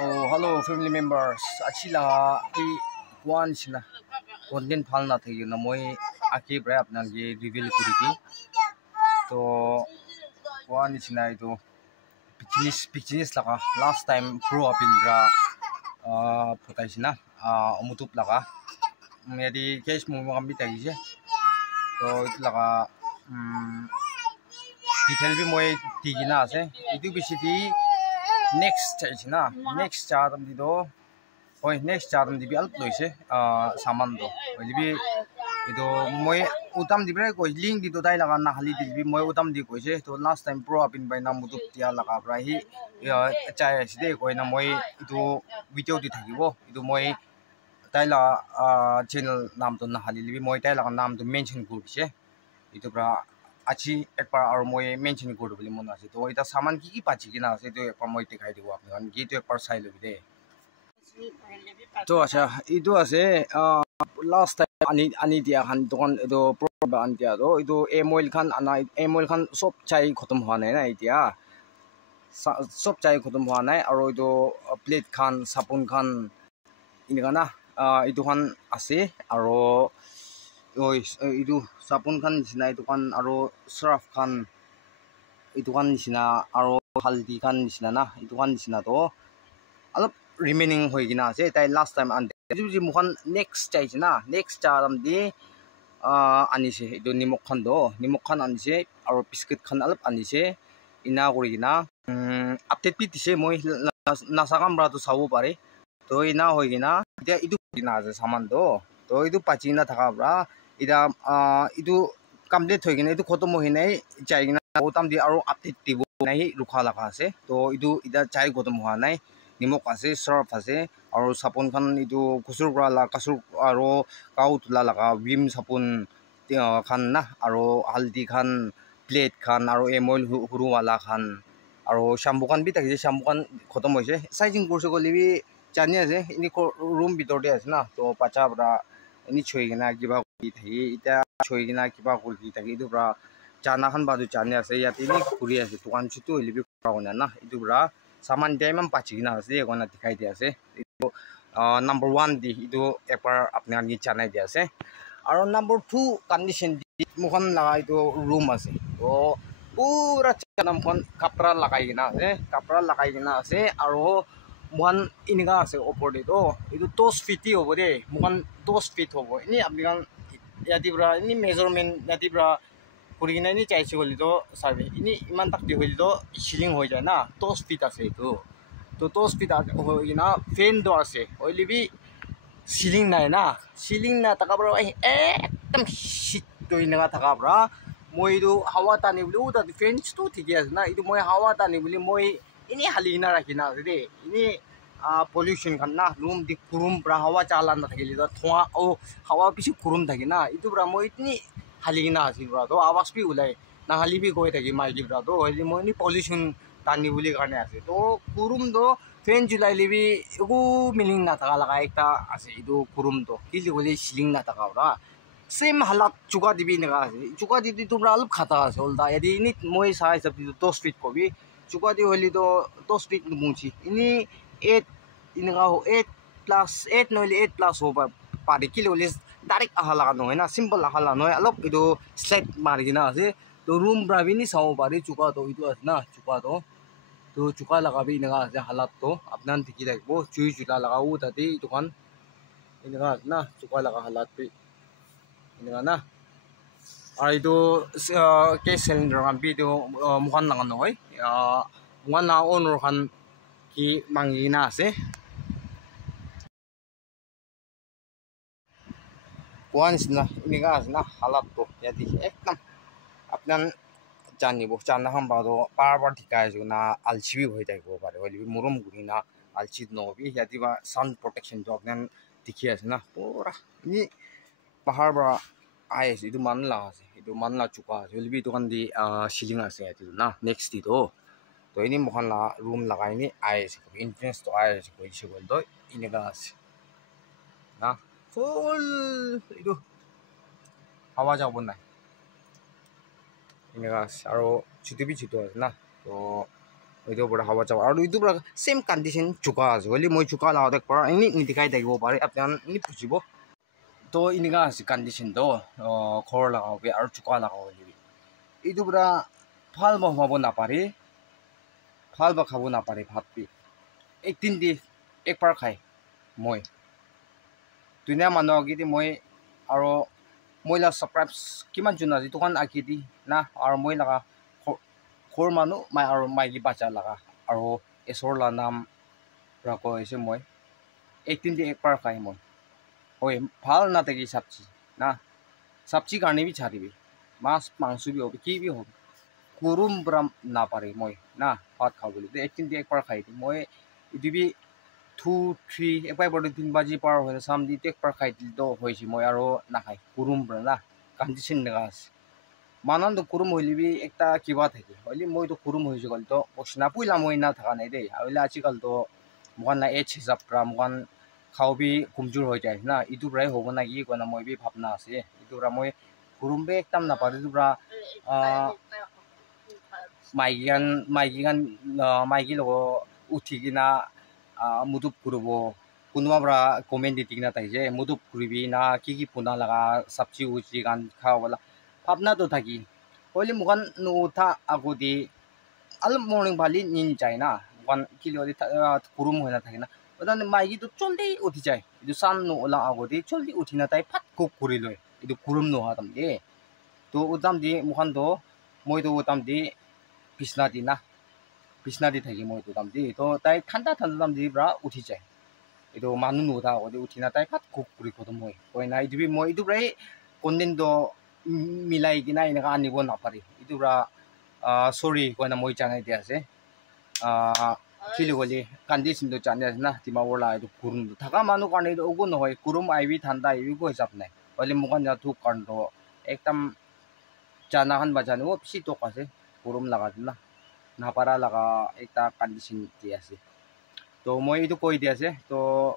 Oh, hello family members. Achila I one sina content phal na thai na moi aki bra apna ge reveal kuri thi. To one sina itu business laka last time grow up in bra putai sina umutup laka. Jadi case mo kami tagi je. To itu laka detail bi moi tigina ase. Itu bisi di next sina next charm di do. Oh, next charm di bi alp loise saman do. Jadi itu moi utam di bra ko link di do dai laga na hali di bi moi utam di ko je. To last time pro up in by na mutup tia laga bra hi chai side ko na moi itu video di thagi bo. Itu moi dai la channel nam to na hali bi moi dai laga nam to mention ko je. Itu bra achi ekbar aur moi mention ko boli mona ase. To ita saman ki pachi kina ase to ekbar moi dikhai dibo apni ki to ekbar sai lobi de. To acha itu ase last time ani dia khan dukan itu program an dia do itu emoil khan sob chai khotom hwa nai na itia sob chai khotom hwa nai aro itu plate khan sapun khan inika na itu khan ase aro oi itu sapun khan sina itu khan aro surf khan itu khan sina aro haldi khan sina na itu khan sina to alop remaining hoi gina ase tai last time an ji mukhan next chai na next charam di ani se itu nimok khan ani se aro biscuit khan alop ani se ina kori gina update pi dise moi nasakam bra to sabu pare to ina hoi gina dia itu gina ase saman do to itu pachina thaka bra ida itu complete hoi gina itu khotom hoi nai chai gina otam di aro update dibo nai rukha laka ase to itu ida chai khotom hwa nai nimok ase surf ase aro sapun khan itu kusur bra la kasur aro kau tula laka vim sapun khan na aro haldi khan plate khan aro emoil huru wala khan aro shampoo khan bi thakise shampoo khan khotom hoise sizing kurse ko libi chani ase ini ko room bitor de ase na to pacha bra ini choi gina kiba kuri thagi ita choi gina kiba kuri thagi itu bra chana khan ba du chani ase yati ni kuri ase tukan chutu libi kora na itu bra saman diamond pachi gina ase kona dikhai dia ase itu number 1 di itu ekbar apni ani chanai dia ase aro number 2 condition di mukhan laga itu room ase to pura chanam kon kapra lagai gina ase aro muhan inika ase opor de to itu 10 feet hobo de muhan 10 feet hobo ini apni kan yati bra ini measurement yati bra kurigina ini chai chigoli to sabe ini iman tak di holi to ceiling hoi jai na 10 feet ase itu to 10 feet hoi gina fan do ase oili bi ceiling na taka bra ekdam shit to ina taka bra moi do hawa tani bulu uta fan sto thiki ase na itu moi hawa tani buli moi ini halina rakina ase de ini pollution kan na room di kurum bra hawa chalan na thakili to thua o hawa pisi kurum thakina itu bra moi itni halina ase bra to awas bi ulai na hali bi goi thaki mai gi bra to holi moi ni pollution tani buli karne ase to kurum do fan julai libi ego meaning na taka laga ekta ase itu kurum to kili gole ceiling na taka bra same halat chuka dibi naga ase chuka dibi tumra alup khata ase holda yadi ini moi sai sab 10 feet ko bi chuka di holi to 10 feet mungchi ini 8 inaga 8 plus 8 noile 8 plus over pare kili gole direct ahala no na simple ahala no alop itu slide margina ase to room bra bi ni sao pare chuka to itu ase na chuka to chuka laga bi naga ase halat to apnan dikhi rakbo chui chula laga u tati itu kan inaga na chuka laga halat bi inaga na ar itu gas cylinder kan bi to mukhan langa noi mukhan na owner kan ki mangina ase once na inaga ase na halat to yati ekdam apnan chani bo chana ham ba do par thikai ju na alchi hoi dai ko pare holi murum guri na alchi no bi yati ba sun protection job nan dikhi ase na pura ni pahar ba ais itu manla chuka ase holi bi to kan di ceiling ase yati na next di to to ini mokhan la room lagai ni ais entrance to ais ko ise gol do inaga ase na full itu hawa jabon nai inaga aro chutu bi chutu ase na to itu pura hawa cawa aru itu pura same condition chuka ase holi moi chuka la dek par ini dikai dai bo pare apnan ini pujibo to ini ga si condition do khor la be aru chuka la holi itu pura phal ma habo na pare phal ba khabo na pare bhat pi ek din di ek par khai moi dunia mano gi di moi aru moi la subscribe kiman juna di tukan akidi na aru moi la khor manu mai aru mai gi bacha laga aru esor la nam rako ese moi ek din di ek par khai moi oi phal na tegi sabji garne bi chari bi mas mangsu bi hobi ki bi hobi kurum bram na pare moi na bhat khawli de ek din di ek par khai di moi idibi 2 3 ekbai bodi 3 baji par hoile samdi tek par khai dil do hoisi moi aro na khai kurum bra na condition nagas manan do kurum hoili bi ekta kiba thaki hoili moi do kurum hoise gal to osna puila moi na thaka nai de hoile achi kal to mogan na age hisab pra mogan খাও B কুমজুর হয়ে যায় না ইটু প্রায় হবো না কি কোনা মই বি ভাবনা আছে ইটু প্রা মই কুরুম বে একদম না পারে ইটু প্রা মাইগি লগ উঠি কিনা মুদুপ করব কোনোবা প্রা কমেন্ট দি কিনা তাই যে মুদুপ করিবি না কি পুনা লাগা সবজি উচি গান খাওয়ালা ভাবনা তো থাকি হইলে মুগান নুথা আগদি আল মর্নিং ভালি নিন যায় না মুগান কিলো কুরুম হয় না থাকে না ওদান মাইগি তো জলদি উঠি যায় ইদু সান নো ওলা আগদি জলদি উঠি না তাই ফাট কুক করি লয় ইদু কুরুম নো হাতাম দে তো উদাম দি মুখান তো মই তো উদাম দি বিছনা দি থাকি মই উদাম দি তো তাই ঠান্ডা দাম দি ব্রা উঠি যায় ইদু মানু নো থা আগদি উঠি না তাই ফাট কুক করি খতম হয় কই না ইদু বি মই ইদু প্রায় কোনদিন তো মিলাই কিনা এনেকা আনিব না পারি ইদু ব্রা সরি কই না মই জানাই দি আছে Kiligoli condition to chanya na timawala itu kurum thaka manu karne itu ugun hoy kurum aibi thanda aibi ko hisap nai wali mukan ya tu karno ekdam janahan bajan wo psi to kase kurum laga na napara laga ekta condition dia se to moi itu koi dia se to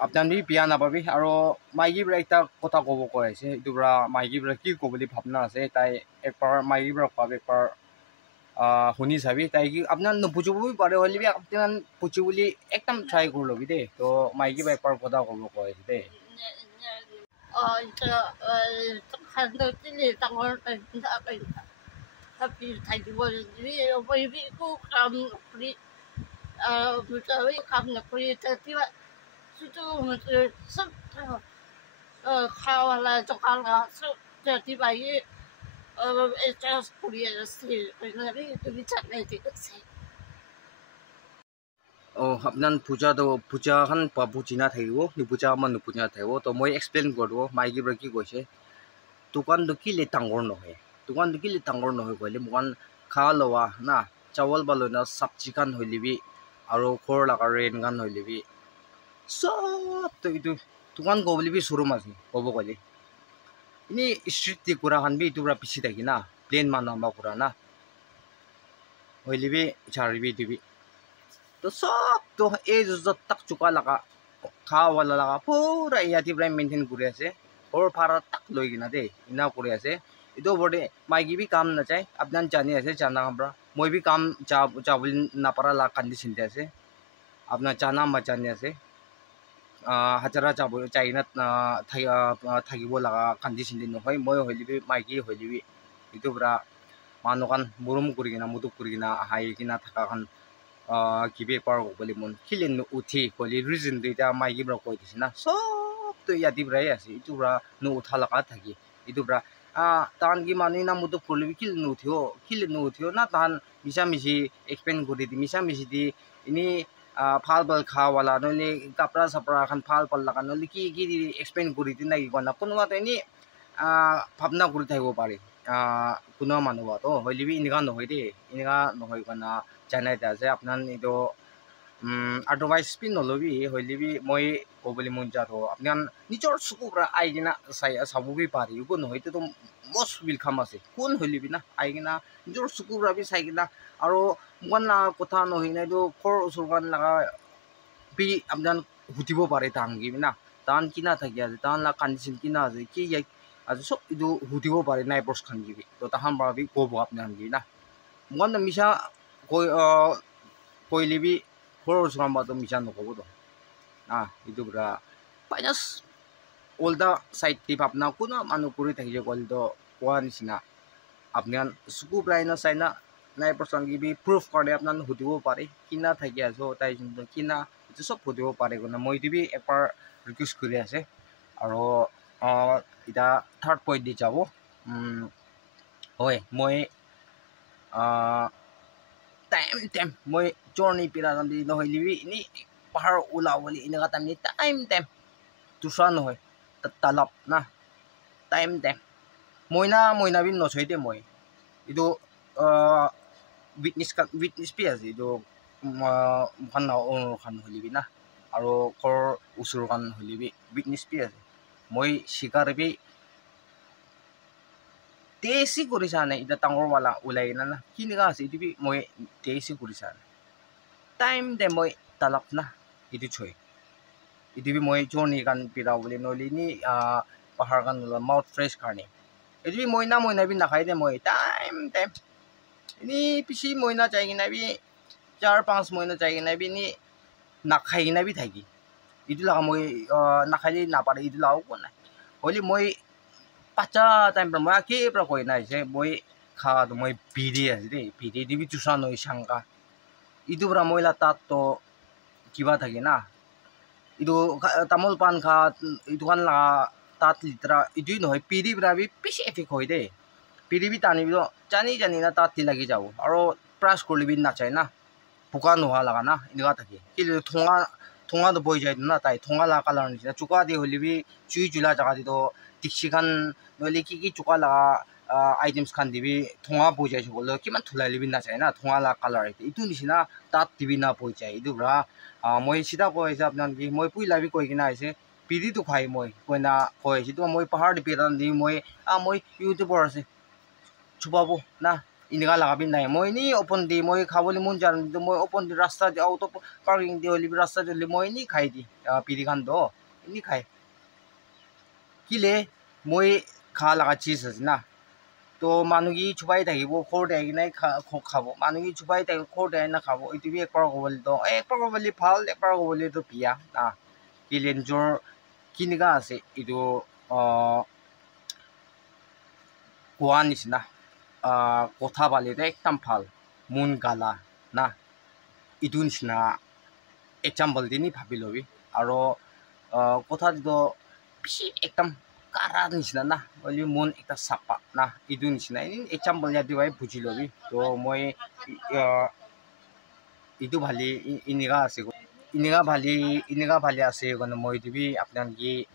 apnan bi pian na babi aro maigi bra ekta kotha kobo ko ase itu bra maigi bra ki ko boli bhabna ase tai ekbar maigi bra pa ekbar শুনি চাবি তাই কি আপনার নুপুজব পারে হলে আপনার পুচি বলি একদম ট্রাই করে লবি দে তো মাইকি বাইপার কথা কব কয় দে আপনার পূজা খান বুঝিনা থাকিব নুপুজা আমার নুপুজা থাকিব তো মই এক্সপ্লেইন করব মাইকি বরা কি কৈছে দোকান তো কিলে ডাঙর নহয় দোকান তো কিলে ডাঙর নহয় কইলে মোকান খাওয়া লওয়া না চাউল বালো না সবজি খান হইলিবি আর খোর লাগা রেন গান হইলিবি সব তো ইটু দোকান গবলিবি শোরুম আছে কব কইলে ini street di kurahan bi itu berapa sih lagi na plain mana mbak kurana oh lebih cari bi itu to sob to jod tak cuka laka khawala laka pura iya ti prime maintain kuri ase or para tak loi gina de ina kuri ase itu bode maigi bi kam na chai apnan jani ase jana bra moi bi kam jabul na para la condition de ase apna jana ma jani ase হাজারা যাব China থাকিব লাগা condition দিন হয় মই হইলিবি মাইকি হইলিবি ইটো পুরা মানুকান মুরুম করি কিনা মুদুক করি কিনা হাই কিনা থাকা খান কিবে পার বলি মন খিলেন উঠি বলি রিজন দুইটা মাইকি ব্রা কই দিছি না সব তো ইয়াদি ব্রাই আছে ইটো ব্রা নু উঠা লাগা থাকি ইটো ব্রা তান কি মানি না মুদুক করলিবি খিলেন উঠিও না তান মিশা মিশি এক্সপ্লেন করি দি মিশা মিশি দি ইনি ফাল বল খাওয়ালা নইলে কাপড়া সাপড়া খান ফাল পাল লাগা নইলে কি এক্সপ্লেইন করি দিন নাকি কোনা কোনোবা তাইনি ভাবনা কৰি থাকিব পারে কোনো মানুহ তো হইলিবি ইনকা নহয় দে ইনকা নহয় কোনা জানাই দা যে আপনার ইটো আদারওয়াইজ পি নলবি হইলিবি মই কবলি মন যাতো আপনার নিজর চকুরা আইগিনা চাববি পারি ইগো নহয় তো মস্ট ওয়েলকাম আছে কোন হইলিবি না আইগিনা নিজর চকুরা বি চাইগিনা আৰু মন না কথা নহয় না তো খৰ ওচৰগান লাগা বি আপনার হুতিব পারে তাঙ্গি না তান কিনা থাকি আছে তান লা কন্ডিশন কিনা আছে কি আজি সব ইটো হুতিব পারে নাই প্রশ্ন খানগিবি তো তাহান বাবি কব আপনার না মন মিশা koi libi horror sama to misan no kobo do itu bra pajas all the side tip apna kuna manu kuri thakije kol do one sina apnian suku braina saina nai person gibi proof kare apnan hudibo pare kina thaki aso tai jindo kina itu sob hudibo pare gona moi dibi ekbar request kuri ase aro ita third point di jabo oi moi time moi journey pira di no holibi ni pahar ulawali ina katam ni time tusan hoy talap na time moina bin no choide moi itu witness pi ase itu kan na kan holibi na aro kor usur kan holibi witness pi ase moi shikar bi tesi kurisana ida tangor wala ulai na kini ka ase itu bi moi tesi kurisana time de moi talap na itu choi itu bi moi journey kan pira wali no lini pahar kan mouth fresh karni itu bi moina bi nakai de moi time ini pisi moina chai na bi 4-5 moina chai na bi ni nakai na bi thagi itu la moi nakai na pare itu la ko na holi moi pacha time pra moi ke pra koi na se moi kha do moi pidi ase de pidi di bi tusan no shanga itu pra moi la tat to kiba thagi na itu tamol pan kha itu kan la tat litra itu no pidi bra bi pisi effect hoi de pidi bi tani bi jani na tat ti lagi jaw aro price ko libin na chai na puka no hala na inga thaki kil thonga do boi jai na tai thonga la color ni chuka de holi bi chui jula jaga di do dikshi kan no leki ki chuka la items kan dibi thonga boi jai cholo ki man thulai libin na chai na thonga la color itu ni sina tat tibi na boi jai itu bra moi sida ko hisab nan ki moi pui labi koi kina ase pidi tu khai moi koina koi si to moi pahar di piran di moi moi youtuber ase chubabo na iniga lagabin na moi ni open di moi khawali mun jan di moi open di rasta di auto parking di oli rasta di moi ni khai di pidi kan do ini khai kile moi kha laga cheese ase na to manugi chubai thagibo khor dai nai khabo manugi chubai tai khor dai na khabo itu bi ekbar gobal do ekbar gobali phal ekbar gobali to pia na kilen jor kiniga ase itu kuan isna kotha bali de ekdam phal mun gala na idun sina example dini bhabilobi aro kotha do pisi ekdam kara nisna na oli mun ekta sapa na idun sina in example ya diwai bujilobi to moi itu bhali iniga bhali ase kono moi dibi apnan ki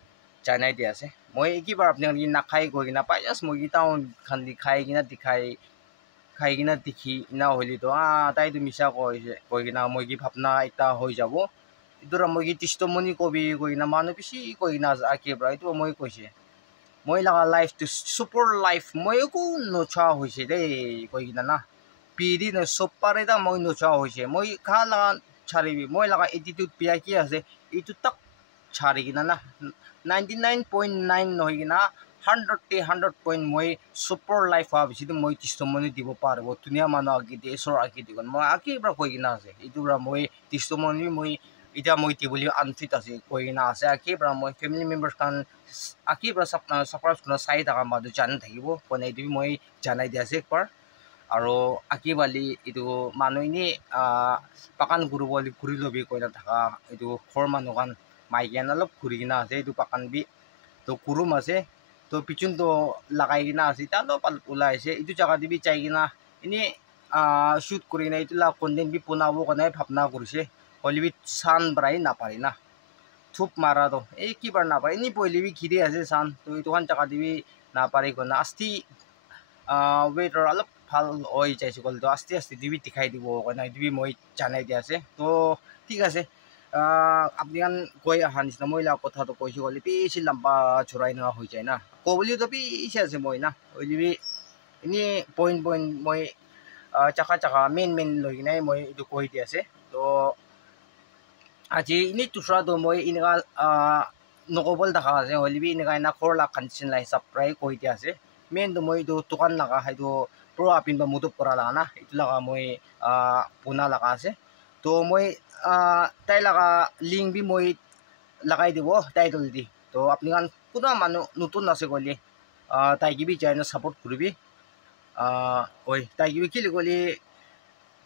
janai di ase moi ekibar apnan ki nakhai koi na pa just moi ki town khan dikhai kina dikhi na holi to tai tu misa koi na moi ki bhapna ekta hoi jabo idura moi ki testimony kobi koi na manu pisi koi na akebra itu moi koise moi laga life to super life moi ko no cha hoise de koi na pidi no sopare da moi no cha hoise moi khala charibi moi laga attitude pia ki ase itu tak chari gina na 99.9 no gina 100 point moi super life ha bisi moi testimony dibo parbo dunia mano agi de sor agi de kon moi agi bra koi gina ase itu bra moi testimony moi ida moi tibuli unfit ase koi gina ase agi bra moi family members kan agi bra sapna surprise kuna sai daga ma do jan thagibo kone dibi moi janai di ase par aro aki bali itu manu ini pakan guru bali guri lobi koina thaka itu khor manu kan maigen alop guri gina ase itu pakan bi to kurum ase to pichun to lagai gina ase ta lo pal ulai ase itu jaga dibi chai gina ini shoot kuri na itu la content bi punawo kana bhapna kurise holibi san brai na pari na thup mara do ki bar na pari ni poili bi khiri ase san to itu kan jaga dibi na pari kona asti waiter alop ভাল ওই চাইছে কল তো আস্তে দিবি দেখাই দিব কনা দিবি মই জানাই দি আছে তো ঠিক আছে আপনি কান কই আহা নিচিনা মই লা কথা তো কইছি গলি বেশি লম্বা ছড়াই না হই যায় না কবলি তো বেশি আছে মই না ওইলিবি ইনি পয়েন্ট মই চাকা মেন লই নাই মই ইটো কই দি আছে তো আজি ইনি তুসরা তো মই ইনকা নকবল দেখা আছে হলিবি ইনকা না খর লা কানচিন লাই হিসাব প্রায় কই দি আছে মেন তো মই তো দোকান লাগা হাইতো pro apin ba mutup kora la na itu laga moi puna laga ase to moi tai laga link bi moi lagai dibo title di to apni kan kuna manu nutun ase goli tai gi bi channel support kuribi oi tai gi bi kili goli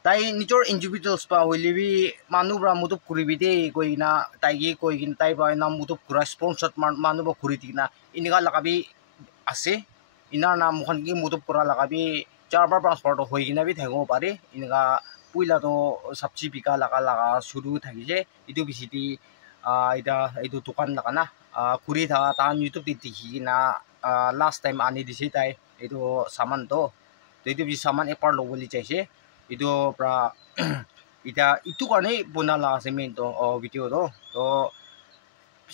tai nijor individuals pa hoilibi manu bra mutup kuribi de koina tai gi koigin tai ba na mutup kura sponsor manu ba kuri dikna iniga lagabi ase ina na mukhan gi mutup kura lagabi charbar transport hoigina bi thego pare iniga puila to sabji bika laga shuru thagije itu bisiti ida itu dukan laga na kuri tha ta youtube di dikhi na last time ani disi tai itu saman to itu bi saman epar lo boli chaise itu pra ida itu karne bonala ase main to video to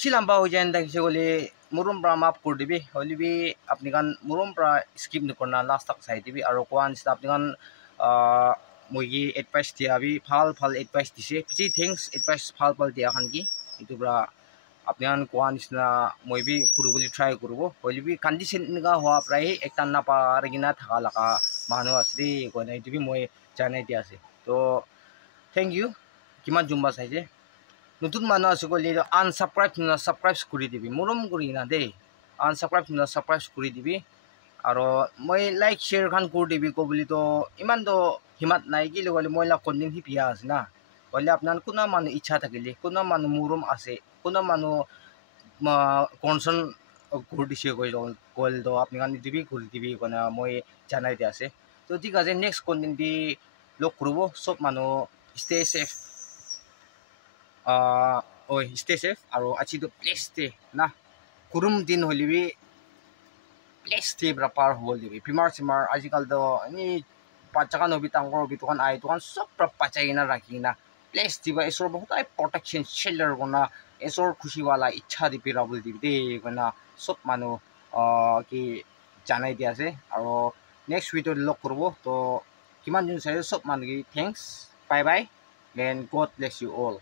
silamba ho jan dak segole murum pra map kor dibi holibi apni kan murum pra skip ni korna last tak sai dibi aro kwan stap ni kan moigi advice dia bi phal advice dise pisi things advice phal dia khan ki itu pra apni kan kwan isna moibi kurubuli try kurubo holibi condition niga hwa prai ekta na pa regina thaka laka manu asri kona itu bi moi janai dia ase to thank you kiman jumba saije nutun manu ase gole unsubscribe na subscribe kuri dibi murum kuri na de unsubscribe na subscribe kuri dibi aro moi like share khan kur dibi ko boli to iman do himat nai gi gole moi la content hi pia ase na gole apnan kuna manu ichha thakile kuna manu murum ase kuna manu concern kur dise gol do apni kan dibi kuri dibi kona moi janai dia ase to ঠিক আছে next content bi log kurubo sob manu stay safe oi stay safe aro achi to place te na kurum din holibi place te bra par hol dibi primar simar ajikal do ni pachakan hobi tangor hobi tukan ai tukan sob pra pachai na rakhi na place diba esor bahut ai protection shelter kona esor khushi wala ichha dibi rabul dibi de kona sob manu ki janai dia ase aro next video log kurbo to kiman jun sai sob manu ki thanks bye bye and god bless you all